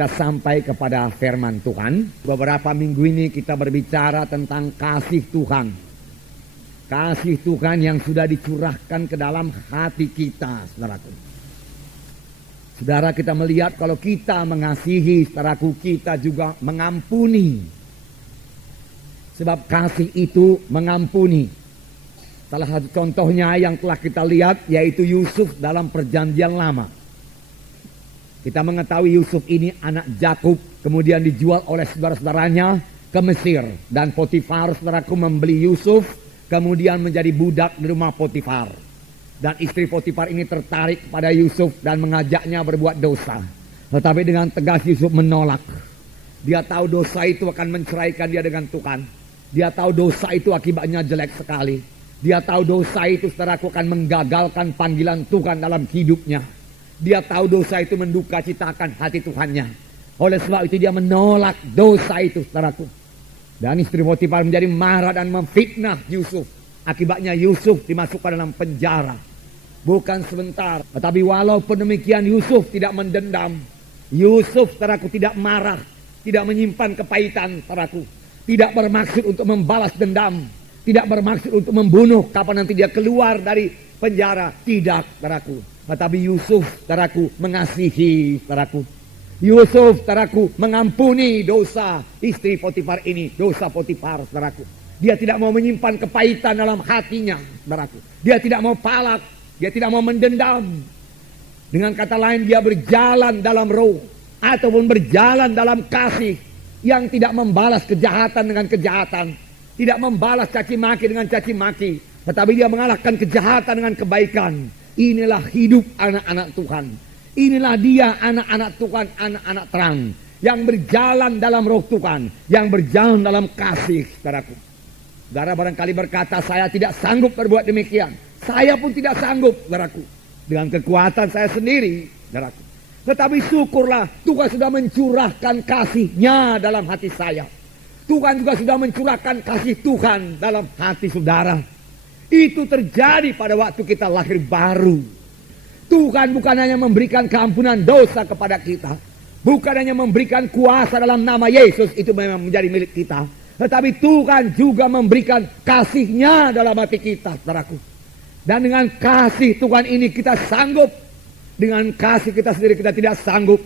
kita sampai kepada firman Tuhan. Beberapa minggu ini kita berbicara tentang kasih Tuhan. Kasih Tuhan yang sudah dicurahkan ke dalam hati kita, saudaraku. Saudara, kita melihat kalau kita mengasihi, saudaraku, kita juga mengampuni. Sebab kasih itu mengampuni. Salah satu contohnya yang telah kita lihat yaitu Yusuf dalam perjanjian lama. Kita mengetahui Yusuf ini anak Yakub, kemudian dijual oleh saudara-saudaranya ke Mesir. Dan Potifar, saudaraku, membeli Yusuf, kemudian menjadi budak di rumah Potifar. Dan istri Potifar ini tertarik pada Yusuf dan mengajaknya berbuat dosa. Tetapi dengan tegas Yusuf menolak. Dia tahu dosa itu akan menceraikan dia dengan Tuhan. Dia tahu dosa itu akibatnya jelek sekali. Dia tahu dosa itu, saudaraku, akan menggagalkan panggilan Tuhan dalam hidupnya. Dia tahu dosa itu menduka citakan hati Tuhannya. Oleh sebab itu dia menolak dosa itu, saudaraku. Dan istri Potifar menjadi marah dan memfitnah Yusuf. Akibatnya Yusuf dimasukkan dalam penjara. Bukan sebentar, tetapi walaupun demikian Yusuf tidak mendendam. Yusuf, saudaraku, tidak marah, tidak menyimpan kepahitan, saudaraku. Tidak bermaksud untuk membalas dendam. Tidak bermaksud untuk membunuh kapan nanti dia keluar dari penjara. Tidak, saudaraku. Tetapi Yusuf, saudaraku, mengasihi, saudaraku. Yusuf, saudaraku, mengampuni dosa istri Potifar ini. Dosa Potifar, saudaraku. Dia tidak mau menyimpan kepahitan dalam hatinya, saudaraku. Dia tidak mau palak. Dia tidak mau mendendam. Dengan kata lain, dia berjalan dalam roh. Ataupun berjalan dalam kasih. Yang tidak membalas kejahatan dengan kejahatan. Tidak membalas caci maki dengan caci maki. Tetapi dia mengalahkan kejahatan dengan kebaikan. Inilah hidup anak-anak Tuhan. Inilah dia anak-anak Tuhan, anak-anak terang. Yang berjalan dalam roh Tuhan. Yang berjalan dalam kasih, saudaraku. Saudara barangkali berkata, saya tidak sanggup berbuat demikian. Saya pun tidak sanggup, saudaraku. Dengan kekuatan saya sendiri, saudaraku. Tetapi syukurlah Tuhan sudah mencurahkan kasih-Nya dalam hati saya. Tuhan juga sudah mencurahkan kasih Tuhan dalam hati saudara. Itu terjadi pada waktu kita lahir baru. Tuhan bukan hanya memberikan keampunan dosa kepada kita. Bukan hanya memberikan kuasa dalam nama Yesus, itu memang menjadi milik kita. Tetapi Tuhan juga memberikan kasih-Nya dalam hati kita, saudaraku. Dan dengan kasih Tuhan ini kita sanggup. Dengan kasih kita sendiri kita tidak sanggup.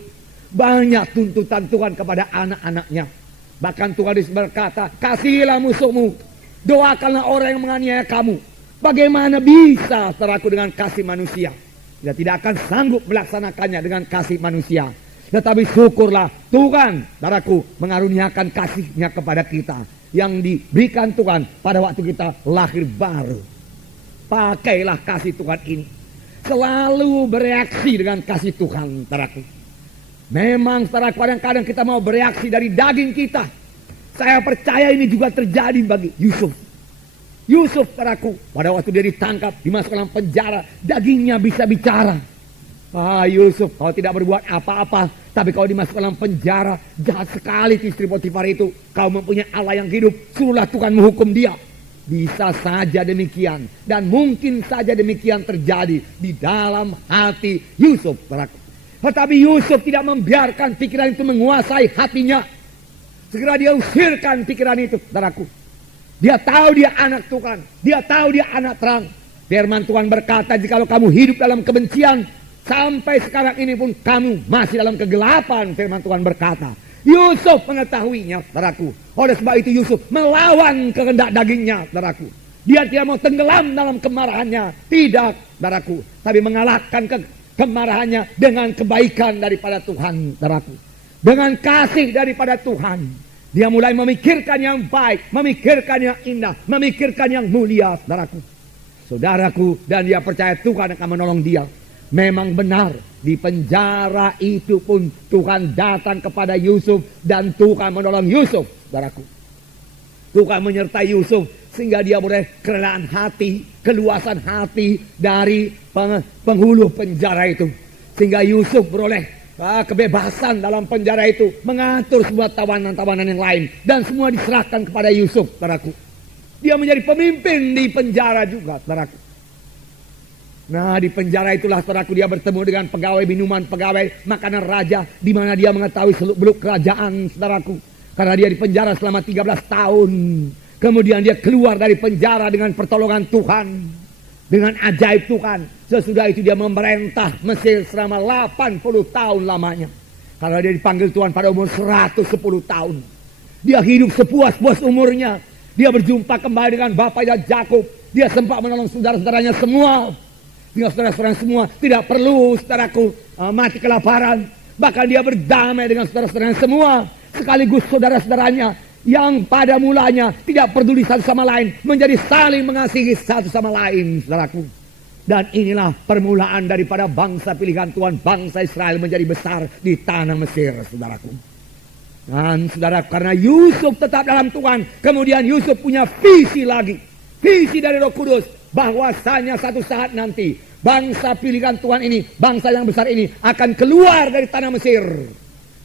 Banyak tuntutan Tuhan kepada anak-anaknya. Bahkan Tuhan berkata, kasihilah musuhmu, doakanlah orang yang menganiaya kamu. Bagaimana bisa, saudaraku, dengan kasih manusia? Kita tidak akan sanggup melaksanakannya dengan kasih manusia. Tetapi syukurlah Tuhan, saudaraku, mengaruniakan kasih-Nya kepada kita. Yang diberikan Tuhan pada waktu kita lahir baru. Pakailah kasih Tuhan ini. Selalu bereaksi dengan kasih Tuhan, saudaraku. Memang, saudaraku, kadang-kadang kita mau bereaksi dari daging kita. Saya percaya ini juga terjadi bagi Yusuf. Yusuf, saudaraku, pada waktu dia ditangkap, dimasukkan dalam penjara, dagingnya bisa bicara. Yusuf, kau tidak berbuat apa-apa, tapi kau dimasukkan dalam penjara, jahat sekali istri Potifar itu. Kau mempunyai Allah yang hidup, suruhlah Tuhan menghukum dia. Bisa saja demikian, dan mungkin saja demikian terjadi di dalam hati Yusuf, saudaraku. Tetapi Yusuf tidak membiarkan pikiran itu menguasai hatinya. Segera dia usirkan pikiran itu, saudaraku. Dia tahu dia anak Tuhan. Dia tahu dia anak terang. Firman Tuhan berkata, jikalau kamu hidup dalam kebencian, sampai sekarang ini pun kamu masih dalam kegelapan. Firman Tuhan berkata. Yusuf mengetahuinya, saudaraku. Oleh sebab itu Yusuf melawan kehendak dagingnya, saudaraku. Dia tidak mau tenggelam dalam kemarahannya. Tidak, saudaraku. Tapi mengalahkan kemarahannya dengan kebaikan daripada Tuhan, saudaraku. Dengan kasih daripada Tuhan. Dia mulai memikirkan yang baik, memikirkan yang indah, memikirkan yang mulia, saudaraku. Saudaraku, dan dia percaya Tuhan akan menolong dia. Memang benar, di penjara itu pun Tuhan datang kepada Yusuf dan Tuhan menolong Yusuf, saudaraku. Tuhan menyertai Yusuf sehingga dia boleh kerelaan hati, keluasan hati dari penghulu penjara itu. Sehingga Yusuf beroleh kebebasan dalam penjara itu, mengatur sebuah tawanan-tawanan yang lain, dan semua diserahkan kepada Yusuf, saudaraku. Dia menjadi pemimpin di penjara juga, saudaraku. Nah, di penjara itulah saudaraku dia bertemu dengan pegawai minuman, pegawai makanan raja, di mana dia mengetahui seluk-beluk kerajaan, saudaraku. Karena dia di penjara selama 13 tahun. Kemudian dia keluar dari penjara dengan pertolongan Tuhan, dengan ajaib Tuhan. Sesudah itu dia memerintah Mesir selama 80 tahun lamanya. Karena dia dipanggil Tuhan pada umur 110 tahun. Dia hidup sepuas-puas umurnya. Dia berjumpa kembali dengan bapaknya Yakub. Dia sempat menolong saudara-saudaranya semua. Dengan saudara-saudaranya semua. Tidak perlu saudaraku mati kelaparan. Bahkan dia berdamai dengan saudara-saudaranya semua. Sekaligus saudara-saudaranya yang pada mulanya tidak peduli satu sama lain. Menjadi saling mengasihi satu sama lain, saudaraku. Dan inilah permulaan daripada bangsa pilihan Tuhan. Bangsa Israel menjadi besar di tanah Mesir, saudaraku. Dan saudara, karena Yusuf tetap dalam Tuhan, kemudian Yusuf punya visi lagi. Visi dari Roh Kudus. Bahwasanya satu saat nanti bangsa pilihan Tuhan ini, bangsa yang besar ini akan keluar dari tanah Mesir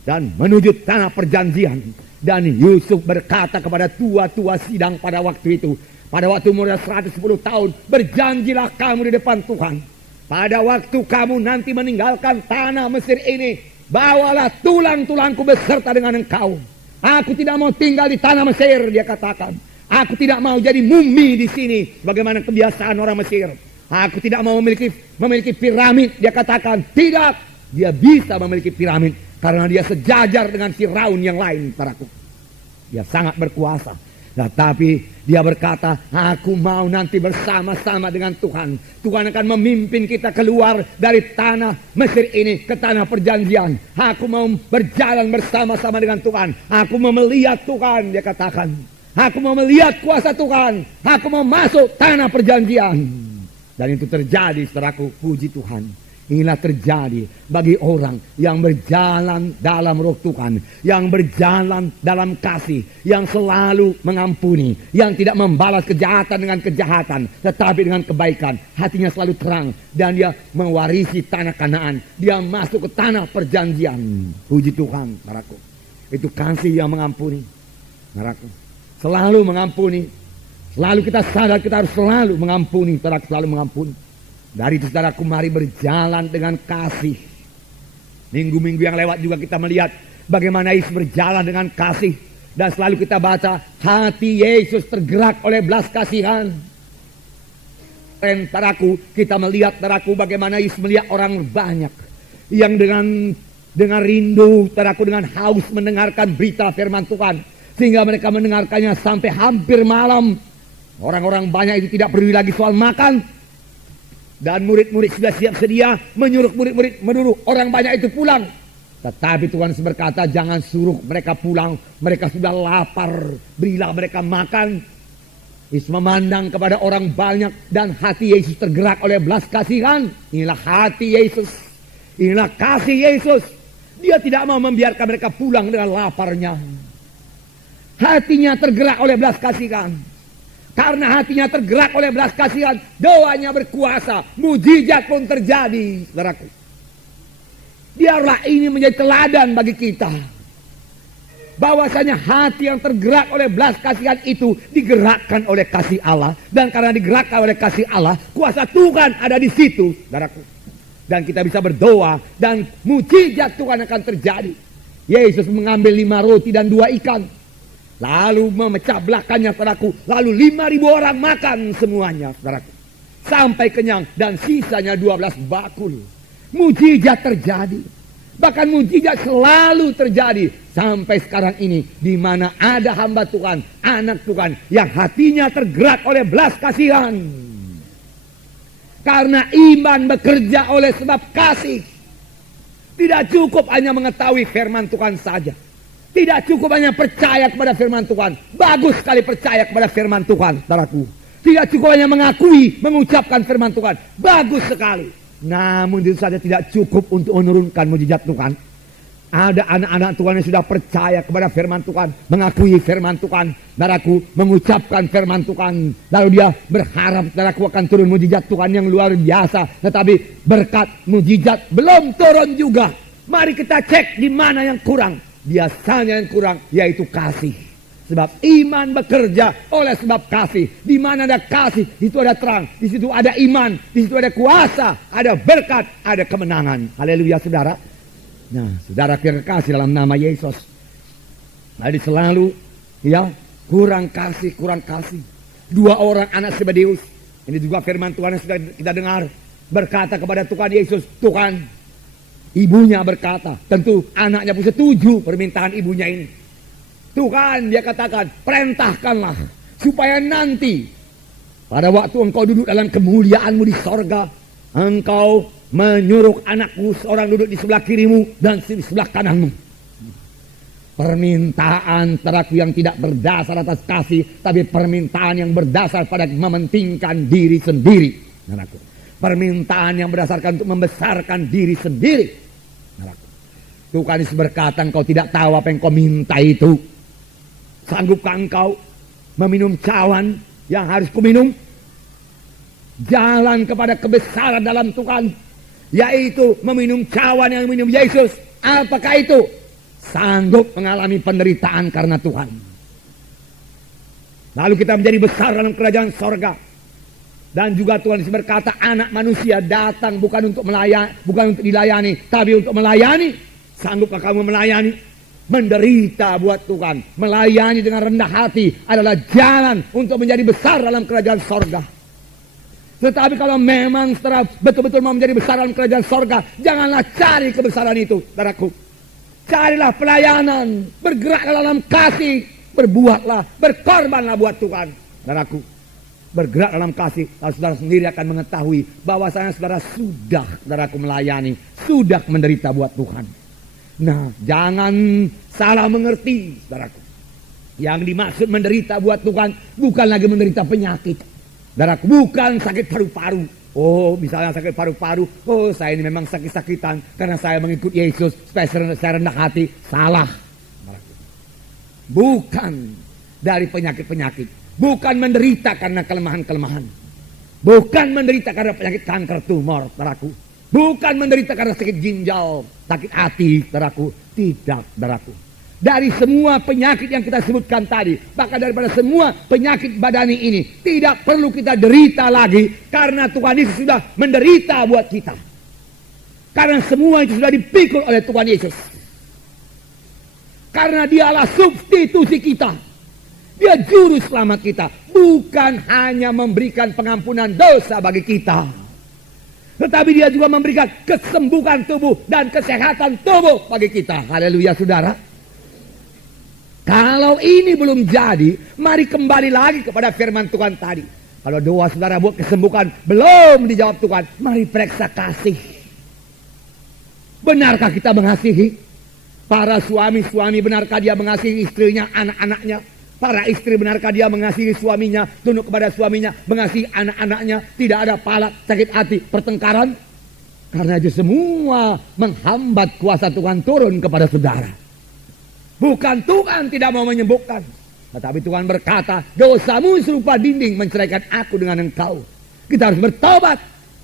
dan menuju tanah perjanjian. Dan Yusuf berkata kepada tua-tua sidang pada waktu itu, pada waktu umurnya 110 tahun, berjanjilah kamu di depan Tuhan. Pada waktu kamu nanti meninggalkan tanah Mesir ini, bawalah tulang-tulangku beserta dengan engkau. Aku tidak mau tinggal di tanah Mesir, dia katakan. Aku tidak mau jadi mumi di sini, bagaimana kebiasaan orang Mesir. Aku tidak mau memiliki piramid, dia katakan. Tidak, dia bisa memiliki piramid karena dia sejajar dengan Firaun yang lain, saudaraku. Dia sangat berkuasa. Tetapi dia berkata, aku mau nanti bersama-sama dengan Tuhan. Tuhan akan memimpin kita keluar dari tanah Mesir ini ke tanah perjanjian. Aku mau berjalan bersama-sama dengan Tuhan. Aku mau melihat Tuhan, dia katakan. Aku mau melihat kuasa Tuhan. Aku mau masuk tanah perjanjian. Dan itu terjadi, saudaraku, puji Tuhan. Inilah terjadi bagi orang yang berjalan dalam Roh Tuhan, yang berjalan dalam kasih, yang selalu mengampuni, yang tidak membalas kejahatan dengan kejahatan, tetapi dengan kebaikan. Hatinya selalu terang dan dia mewarisi tanah Kanaan. Dia masuk ke tanah perjanjian. Puji Tuhan, saudaraku. Itu kasih yang mengampuni, saudaraku. Selalu mengampuni. Selalu kita sadar kita harus selalu mengampuni, saudaraku, selalu mengampuni. Dari itu, saudaraku, mari berjalan dengan kasih. Minggu-minggu yang lewat juga kita melihat bagaimana Yesus berjalan dengan kasih. Dan selalu kita baca, hati Yesus tergerak oleh belas kasihan. Dan saudaraku, kita melihat, saudaraku, bagaimana Yesus melihat orang banyak yang dengan rindu, saudaraku, dengan haus mendengarkan berita firman Tuhan. Sehingga mereka mendengarkannya sampai hampir malam. Orang-orang banyak itu tidak peduli lagi soal makan. Dan murid-murid sudah siap sedia menyuruh murid-murid menurut orang banyak itu pulang. Tetapi Tuhan berkata, jangan suruh mereka pulang. Mereka sudah lapar. Berilah mereka makan. Yesus memandang kepada orang banyak dan hati Yesus tergerak oleh belas kasihan. Inilah hati Yesus. Inilah kasih Yesus. Dia tidak mau membiarkan mereka pulang dengan laparnya. Hatinya tergerak oleh belas kasihan. Karena hatinya tergerak oleh belas kasihan, doanya berkuasa, mujizat pun terjadi, saudaraku. Biarlah ini menjadi teladan bagi kita. Bahwasanya hati yang tergerak oleh belas kasihan itu digerakkan oleh kasih Allah. Dan karena digerakkan oleh kasih Allah, kuasa Tuhan ada di situ, saudaraku. Dan kita bisa berdoa dan mujizat Tuhan akan terjadi. Yesus mengambil 5 roti dan 2 ikan. Lalu memecah belahkannya, saudaraku. Lalu 5.000 orang makan semuanya, saudaraku. Sampai kenyang dan sisanya 12 bakul. Mujizat terjadi. Bahkan mujizat selalu terjadi sampai sekarang ini. Di mana ada hamba Tuhan, anak Tuhan yang hatinya tergerak oleh belas kasihan. Karena iman bekerja oleh sebab kasih. Tidak cukup hanya mengetahui firman Tuhan saja. Tidak cukup hanya percaya kepada firman Tuhan. Bagus sekali percaya kepada firman Tuhan, saudaraku. Tidak cukup hanya mengakui, mengucapkan firman Tuhan. Bagus sekali. Namun itu saja tidak cukup untuk menurunkan mujizat Tuhan. Ada anak-anak Tuhan yang sudah percaya kepada firman Tuhan. Mengakui firman Tuhan. Saudaraku, mengucapkan firman Tuhan. Lalu dia berharap, saudaraku, akan turun mujizat Tuhan yang luar biasa. Tetapi berkat mujizat belum turun juga. Mari kita cek di mana yang kurang. Biasanya yang kurang yaitu kasih. Sebab iman bekerja oleh sebab kasih. Di mana ada kasih, di situ ada terang. Di situ ada iman, di situ ada kuasa, ada berkat, ada kemenangan. Haleluya saudara. Nah, saudara kekasih dalam nama Yesus. Jadi selalu ya kurang kasih. 2 orang anak Zebedeus. Ini juga firman Tuhan yang sudah kita dengar. Berkata kepada Tuhan Yesus, Tuhan. Ibunya berkata, tentu anaknya pun setuju permintaan ibunya ini. Tuhan, dia katakan, perintahkanlah supaya nanti pada waktu engkau duduk dalam kemuliaanmu di sorga, engkau menyuruh anakku seorang duduk di sebelah kirimu dan di sebelah kananmu. Permintaan saudaraku yang tidak berdasar atas kasih, tapi permintaan yang berdasar pada mementingkan diri sendiri. Permintaan yang berdasarkan untuk membesarkan diri sendiri. Tuhan Yesus berkata, engkau tidak tahu apa yang kau minta itu. Sanggupkah engkau meminum cawan yang harus kuminum? Jalan kepada kebesaran dalam Tuhan, yaitu meminum cawan yang minum Yesus. Apakah itu? Sanggup mengalami penderitaan karena Tuhan. Lalu kita menjadi besar dalam kerajaan sorga. Dan juga Tuhan Yesus berkata, anak manusia datang bukan untuk dilayani, tapi untuk melayani. Sanggupkah kamu melayani? Menderita buat Tuhan, melayani dengan rendah hati adalah jalan untuk menjadi besar dalam kerajaan sorga. Tetapi kalau memang setelah betul-betul mau menjadi besar dalam kerajaan sorga, janganlah cari kebesaran itu, saudaraku. Carilah pelayanan, bergerak dalam kasih, berbuatlah, berkorbanlah buat Tuhan, saudaraku. Bergerak dalam kasih, lalu saudara sendiri akan mengetahui bahwasanya saudara sudah, saudaraku, melayani, sudah menderita buat Tuhan. Nah, jangan salah mengerti, saudaraku. Yang dimaksud menderita buat Tuhan bukan lagi menderita penyakit, saudaraku, bukan sakit paru-paru. Oh, misalnya sakit paru-paru, oh saya ini memang sakit-sakitan karena saya mengikut Yesus supaya saya rendah hati. Salah, saudaraku. Bukan dari penyakit-penyakit, bukan menderita karena kelemahan-kelemahan, bukan menderita karena penyakit kanker tumor, saudaraku. Bukan menderita karena sakit ginjal, sakit hati, saudaraku. Tidak, saudaraku. Dari semua penyakit yang kita sebutkan tadi, bahkan daripada semua penyakit badani ini, tidak perlu kita derita lagi, karena Tuhan Yesus sudah menderita buat kita. Karena semua itu sudah dipikul oleh Tuhan Yesus. Karena dialah substitusi kita. Dia juru selamat kita. Bukan hanya memberikan pengampunan dosa bagi kita, tetapi dia juga memberikan kesembuhan tubuh dan kesehatan tubuh bagi kita. Haleluya saudara. Kalau ini belum jadi, mari kembali lagi kepada firman Tuhan tadi. Kalau doa saudara buat kesembuhan belum dijawab Tuhan, mari periksa kasih. Benarkah kita mengasihi? Para suami-suami, benarkah dia mengasihi istrinya, anak-anaknya? Para istri, benarkah dia mengasihi suaminya, tunduk kepada suaminya, mengasihi anak-anaknya, tidak ada palak, sakit hati, pertengkaran? Karena itu semua menghambat kuasa Tuhan turun kepada saudara. Bukan Tuhan tidak mau menyembuhkan, tetapi Tuhan berkata, dosamu serupa dinding menceraikan aku dengan engkau. Kita harus bertobat,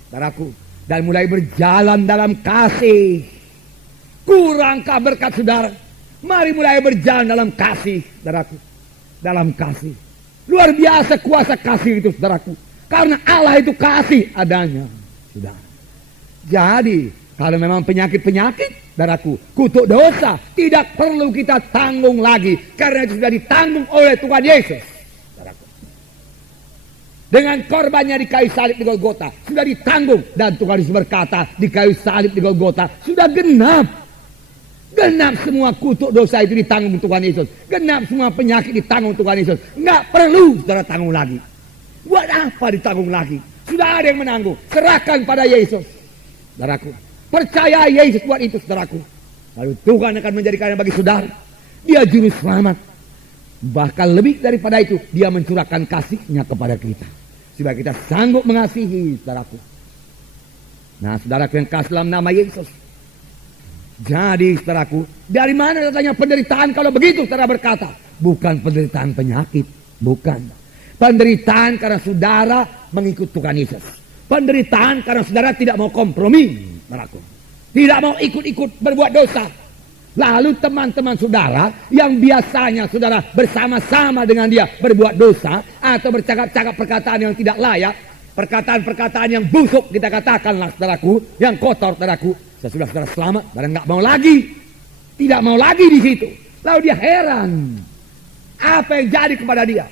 saudaraku, dan mulai berjalan dalam kasih. Kurangkah berkat saudara? Mari mulai berjalan dalam kasih, saudaraku. Dalam kasih. Luar biasa kuasa kasih itu, saudaraku. Karena Allah itu kasih adanya, saudara. Jadi kalau memang penyakit-penyakit, saudaraku, kutuk dosa tidak perlu kita tanggung lagi, karena itu sudah ditanggung oleh Tuhan Yesus, saudaraku. Dengan korbannya di kayu salib di Golgota sudah ditanggung, dan Tuhan Yesus berkata di kayu salib di Golgota sudah genap. Genap semua kutuk dosa itu ditanggung Tuhan Yesus. Genap semua penyakit ditanggung Tuhan Yesus. Enggak perlu saudara tanggung lagi. Buat apa ditanggung lagi? Sudah ada yang menanggung. Serahkan pada Yesus, saudaraku. Percaya Yesus buat itu, saudaraku. Lalu Tuhan akan menjadikannya bagi saudara. Dia juru selamat. Bahkan lebih daripada itu, dia mencurahkan kasih-Nya kepada kita, supaya kita sanggup mengasihi, saudaraku. Nah, saudaraku yang kasih dalam nama Yesus. Jadi saudaraku, dari mana datangnya penderitaan kalau begitu? Saudara berkata, bukan penderitaan penyakit, bukan. Penderitaan karena saudara mengikut Tuhan Yesus. Penderitaan karena saudara tidak mau kompromi, saudaraku. Tidak mau ikut-ikut berbuat dosa. Lalu teman-teman saudara yang biasanya saudara bersama-sama dengan dia berbuat dosa atau bercakap-cakap perkataan yang tidak layak, perkataan-perkataan yang busuk kita katakanlah saudaraku, yang kotor saudaraku, sesudah saudara selamat, saudara nggak mau lagi, tidak mau lagi di situ. Lalu dia heran, apa yang jadi kepada dia?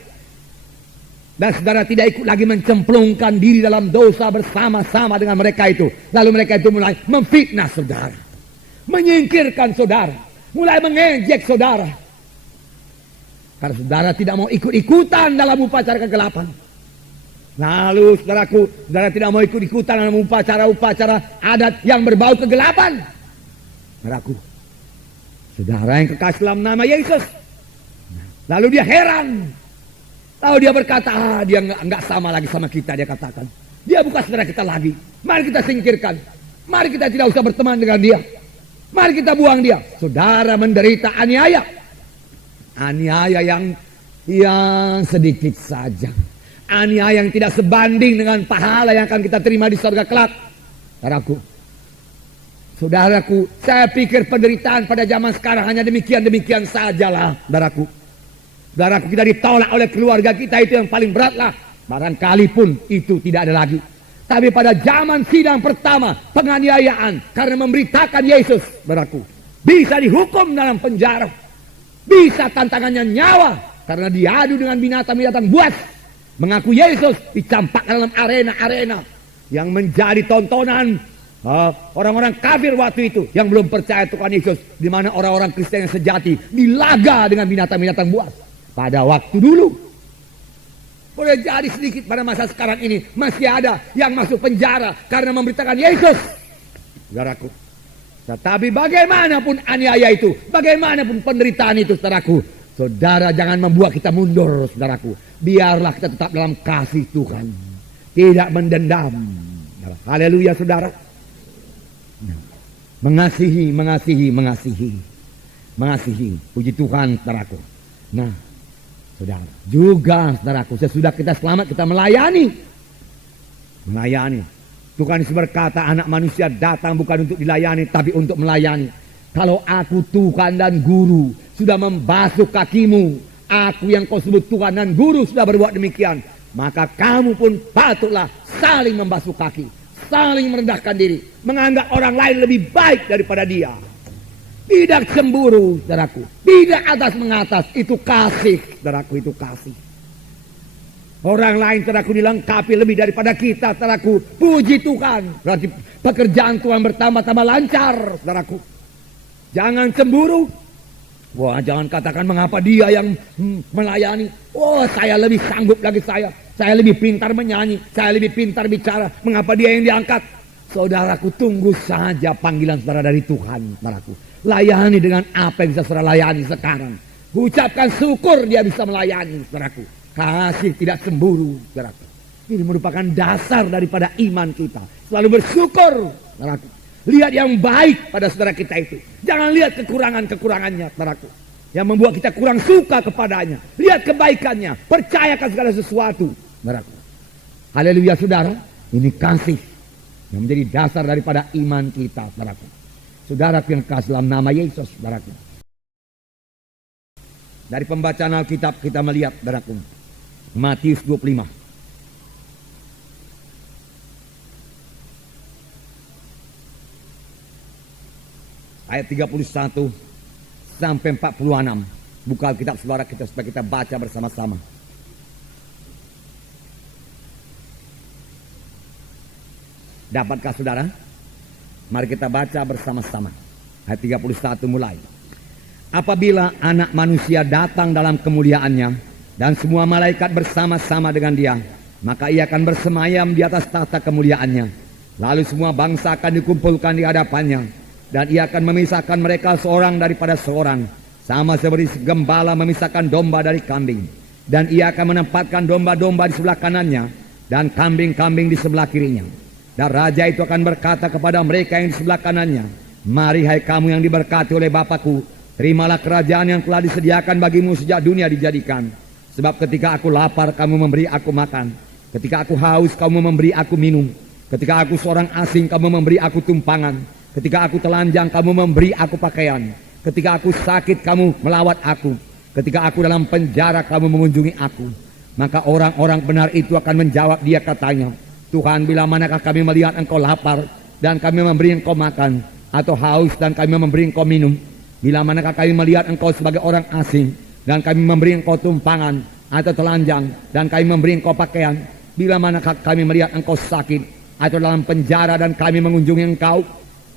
Dan saudara tidak ikut lagi mencemplungkan diri dalam dosa bersama-sama dengan mereka itu. Lalu mereka itu mulai memfitnah saudara, menyingkirkan saudara, mulai mengejek saudara. Karena saudara tidak mau ikut-ikutan dalam upacara kegelapan. Lalu saudaraku, saudara tidak mau ikut-ikutan dalam upacara-upacara adat yang berbau kegelapan. Saudaraku, saudara yang kekasih dalam nama Yesus. Lalu dia heran. Lalu dia berkata, dia nggak sama lagi sama kita, dia katakan. Dia bukan saudara kita lagi. Mari kita singkirkan. Mari kita tidak usah berteman dengan dia. Mari kita buang dia. Saudara menderita aniaya. Aniaya yang sedikit saja. Aniaya yang tidak sebanding dengan pahala yang akan kita terima di surga kelak. Saudaraku, saya pikir penderitaan pada zaman sekarang hanya demikian-demikian sajalah, saudaraku. Saudaraku, kita ditolak oleh keluarga kita, itu yang paling berat lah. Barangkali pun itu tidak ada lagi. Tapi pada zaman sidang pertama, penganiayaan karena memberitakan Yesus, saudaraku, bisa dihukum dalam penjara. Bisa tantangannya nyawa karena diadu dengan binatang-binatang buas. Mengaku Yesus dicampakkan dalam arena-arena yang menjadi tontonan orang-orang kafir waktu itu yang belum percaya Tuhan Yesus, di mana orang-orang Kristen yang sejati dilaga dengan binatang-binatang buas. Pada waktu dulu, boleh jadi sedikit pada masa sekarang ini masih ada yang masuk penjara karena memberitakan Yesus, saudaraku. Tetapi bagaimanapun aniaya itu, bagaimanapun penderitaan itu, saudaraku, saudara jangan membuat kita mundur, saudaraku. Biarlah kita tetap dalam kasih Tuhan, tidak mendendam. Haleluya, saudara. Mengasihi. Puji Tuhan, saudaraku. Nah, saudara, juga saudaraku, sesudah kita selamat kita melayani. Tuhan Yesus berkata, anak manusia datang bukan untuk dilayani, tapi untuk melayani. Kalau aku Tuhan dan Guru sudah membasuh kakimu, aku yang kau sebut Tuhan dan Guru sudah berbuat demikian, maka kamu pun patutlah saling membasuh kaki, saling merendahkan diri, menganggap orang lain lebih baik daripada dia. Tidak cemburu, saudaraku. Tidak atas mengatas. Itu kasih, saudaraku, itu kasih. Orang lain, saudaraku, dilengkapi lebih daripada kita, saudaraku. Puji Tuhan. Berarti pekerjaan Tuhan bertambah-tambah lancar, saudaraku. Jangan cemburu. Wah, jangan katakan mengapa dia yang melayani. Oh, saya lebih sanggup lagi saya. Saya lebih pintar menyanyi. Saya lebih pintar bicara. Mengapa dia yang diangkat? Saudaraku, tunggu saja panggilan saudara dari Tuhan, saudaraku. Layani dengan apa yang bisa saudara layani sekarang. Ucapkan syukur dia bisa melayani, saudaraku. Kasih tidak cemburu, saudaraku. Ini merupakan dasar daripada iman kita. Selalu bersyukur, saudaraku. Lihat yang baik pada saudara kita itu. Jangan lihat kekurangan-kekurangannya, saudaraku. Yang membuat kita kurang suka kepadanya. Lihat kebaikannya. Percayakan segala sesuatu, saudaraku. Haleluya, saudara. Ini kasih yang menjadi dasar daripada iman kita, saudaraku. Saudara yang kasih dalam nama Yesus, saudaraku. Dari pembacaan Alkitab kita melihat, saudaraku, Matius 25. Ayat 31 sampai 46. Buka Alkitab saudara kita supaya kita baca bersama-sama. Dapatkah saudara? Mari kita baca bersama-sama. Ayat 31 mulai. Apabila anak manusia datang dalam kemuliaannya dan semua malaikat bersama-sama dengan dia, maka ia akan bersemayam di atas tahta kemuliaannya. Lalu semua bangsa akan dikumpulkan di hadapannya, dan ia akan memisahkan mereka seorang daripada seorang, sama seperti gembala memisahkan domba dari kambing. Dan ia akan menempatkan domba-domba di sebelah kanannya dan kambing-kambing di sebelah kirinya. Dan raja itu akan berkata kepada mereka yang di sebelah kanannya, mari hai kamu yang diberkati oleh Bapakku, terimalah kerajaan yang telah disediakan bagimu sejak dunia dijadikan. Sebab ketika aku lapar, kamu memberi aku makan. Ketika aku haus, kamu memberi aku minum. Ketika aku seorang asing, kamu memberi aku tumpangan. Ketika aku telanjang, kamu memberi aku pakaian. Ketika aku sakit, kamu melawat aku. Ketika aku dalam penjara, kamu mengunjungi aku. Maka orang-orang benar itu akan menjawab dia katanya, Tuhan, bila manakah kami melihat engkau lapar dan kami memberi engkau makan, atau haus dan kami memberi engkau minum? Bila manakah kami melihat engkau sebagai orang asing dan kami memberi engkau tumpangan atau telanjang dan kami memberi engkau pakaian? Bila manakah kami melihat engkau sakit atau dalam penjara dan kami mengunjungi engkau?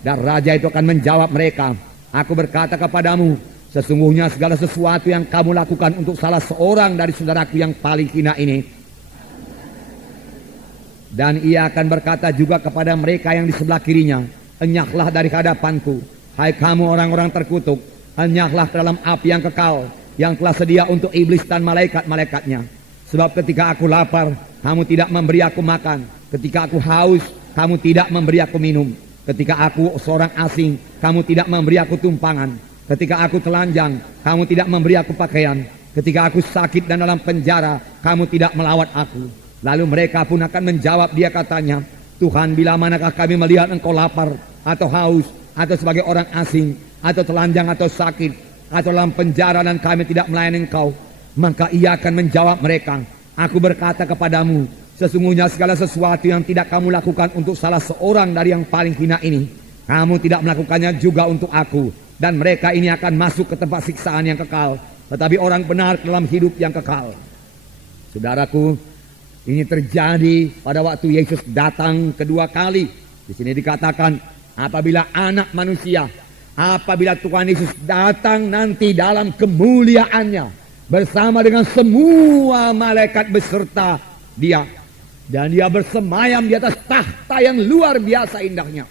Dan raja itu akan menjawab mereka, aku berkata kepadamu, sesungguhnya segala sesuatu yang kamu lakukan untuk salah seorang dari saudaraku yang paling hina ini. Dan ia akan berkata juga kepada mereka yang di sebelah kirinya, enyahlah dari hadapanku, hai kamu orang-orang terkutuk, enyahlah ke dalam api yang kekal, yang telah sedia untuk iblis dan malaikat-malaikatnya. Sebab ketika aku lapar, kamu tidak memberi aku makan. Ketika aku haus, kamu tidak memberi aku minum. Ketika aku seorang asing, kamu tidak memberi aku tumpangan. Ketika aku telanjang, kamu tidak memberi aku pakaian. Ketika aku sakit dan dalam penjara, kamu tidak melawat aku. Lalu mereka pun akan menjawab dia katanya, Tuhan, bila manakah kami melihat engkau lapar atau haus atau sebagai orang asing atau telanjang atau sakit atau dalam penjara dan kami tidak melayani engkau? Maka ia akan menjawab mereka, aku berkata kepadamu, sesungguhnya segala sesuatu yang tidak kamu lakukan untuk salah seorang dari yang paling hina ini, kamu tidak melakukannya juga untuk aku. Dan mereka ini akan masuk ke tempat siksaan yang kekal, tetapi orang benar dalam hidup yang kekal. Saudaraku, ini terjadi pada waktu Yesus datang kedua kali. Di sini dikatakan, apabila anak manusia, apabila Tuhan Yesus datang nanti dalam kemuliaannya, bersama dengan semua malaikat beserta dia. Dan dia bersemayam di atas tahta yang luar biasa indahnya.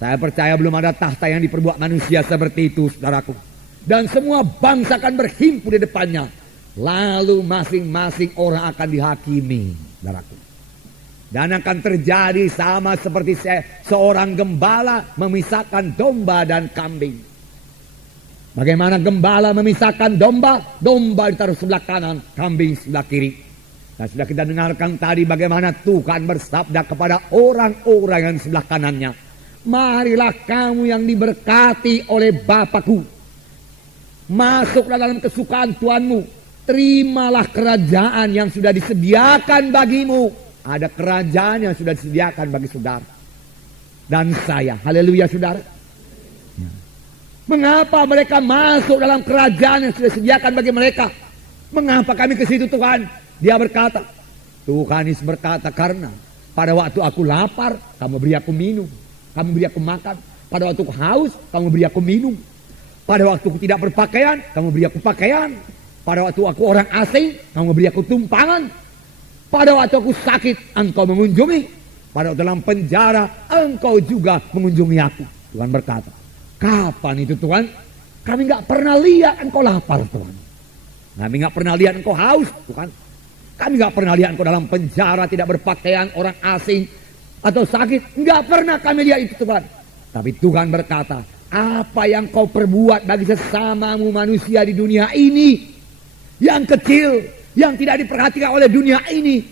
Saya percaya belum ada tahta yang diperbuat manusia seperti itu, saudaraku. Dan semua bangsa akan berhimpun di depannya. Lalu masing-masing orang akan dihakimi, saudaraku. Dan akan terjadi sama seperti seorang gembala memisahkan domba dan kambing. Bagaimana gembala memisahkan domba? Domba ditaruh sebelah kanan, kambing sebelah kiri. Dan sudah kita dengarkan tadi bagaimana Tuhan bersabda kepada orang-orang yang sebelah kanannya, marilah kamu yang diberkati oleh Bapakku, masuklah dalam kesukaan Tuhanmu, terimalah kerajaan yang sudah disediakan bagimu. Ada kerajaan yang sudah disediakan bagi saudara dan saya. Haleluya, saudara. Mengapa mereka masuk dalam kerajaan yang sudah disediakan bagi mereka? Mengapa kami ke situ, Tuhan? Dia berkata, Tuhan Yesus berkata, karena pada waktu aku lapar, kamu beri aku minum. Kamu beri aku makan. Pada waktu aku haus, kamu beri aku minum. Pada waktu aku tidak berpakaian, kamu beri aku pakaian. Pada waktu aku orang asing, kamu beri aku tumpangan. Pada waktu aku sakit, engkau mengunjungi. Pada waktu dalam penjara, engkau juga mengunjungi aku. Tuhan berkata, kapan itu Tuhan? Kami gak pernah lihat engkau lapar, Tuhan. Kami gak pernah lihat engkau haus, Tuhan. Kami gak pernah lihat engkau dalam penjara, tidak berpakaian, orang asing, atau sakit. Enggak pernah kami lihat itu, Tuhan. Tapi Tuhan berkata, apa yang kau perbuat bagi sesamamu manusia di dunia ini, yang kecil, yang tidak diperhatikan oleh dunia ini,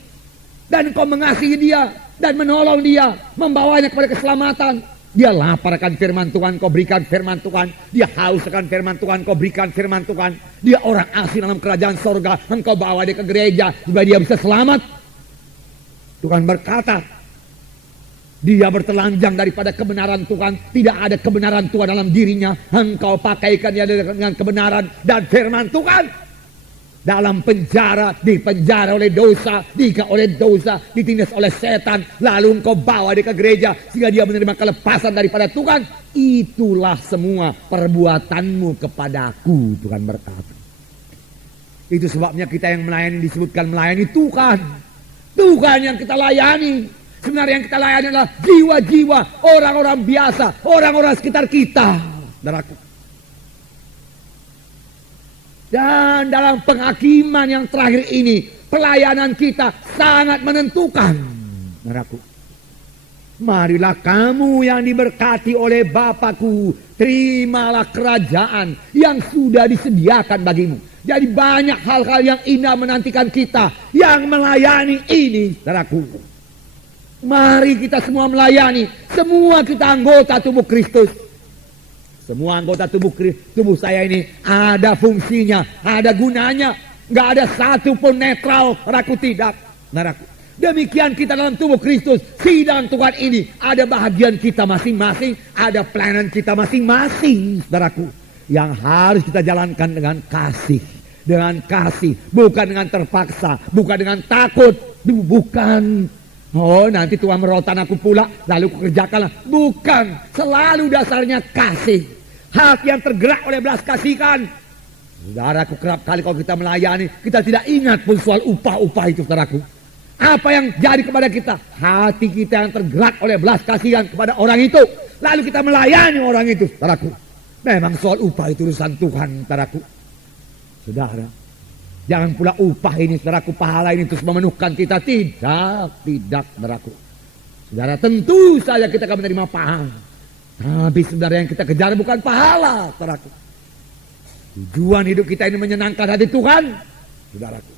dan kau mengasihi dia, dan menolong dia, membawanya kepada keselamatan. Dia lapar akan firman Tuhan, kau berikan firman Tuhan. Dia haus akan firman Tuhan, kau berikan firman Tuhan. Dia orang asing dalam kerajaan sorga, engkau bawa dia ke gereja, supaya dia bisa selamat. Tuhan berkata, dia bertelanjang daripada kebenaran Tuhan. Tidak ada kebenaran Tuhan dalam dirinya. Engkau pakaikan dia dengan kebenaran dan firman Tuhan. Dalam penjara, dipenjara oleh dosa, diikat oleh dosa, ditindas oleh setan. Lalu engkau bawa dia ke gereja sehingga dia menerima kelepasan daripada Tuhan. Itulah semua perbuatanmu kepadaku, Tuhan berkata. Itu sebabnya kita yang melayani disebutkan melayani Tuhan. Tuhan yang kita layani. Sebenarnya yang kita layani adalah jiwa-jiwa orang-orang biasa, orang-orang sekitar kita, saudaraku. Dan dalam penghakiman yang terakhir ini, pelayanan kita sangat menentukan, saudaraku. Marilah kamu yang diberkati oleh Bapakku, terimalah kerajaan yang sudah disediakan bagimu. Jadi banyak hal-hal yang indah menantikan kita yang melayani ini, saudaraku. Mari kita semua melayani. Semua kita anggota tubuh Kristus. Semua anggota tubuh saya ini ada fungsinya, ada gunanya. Nggak ada satu pun netral, saudaraku, tidak. Saudaraku. Demikian kita dalam tubuh Kristus. Sidang Tuhan ini ada bahagian kita masing-masing, ada pelayanan kita masing-masing, saudaraku. Yang harus kita jalankan dengan kasih. Dengan kasih, bukan dengan terpaksa, bukan dengan takut, bukan. Oh, nanti Tuhan merotan aku pula, lalu kukerjakanlah. Bukan, selalu dasarnya kasih. Hati yang tergerak oleh belas kasihan. Saudaraku, kerap kali kalau kita melayani, kita tidak ingat pun soal upah-upah itu, saudaraku. Apa yang jadi kepada kita? Hati kita yang tergerak oleh belas kasihan kepada orang itu. Lalu kita melayani orang itu, saudaraku. Memang soal upah itu urusan Tuhan, saudaraku. Saudara, jangan pula upah ini, saudaraku, pahala ini terus memenuhkan kita. Tidak, saudaraku. Saudara, tentu saja kita akan menerima pahala. Tapi sebenarnya yang kita kejar bukan pahala, saudaraku. Tujuan hidup kita ini menyenangkan hati Tuhan, saudaraku.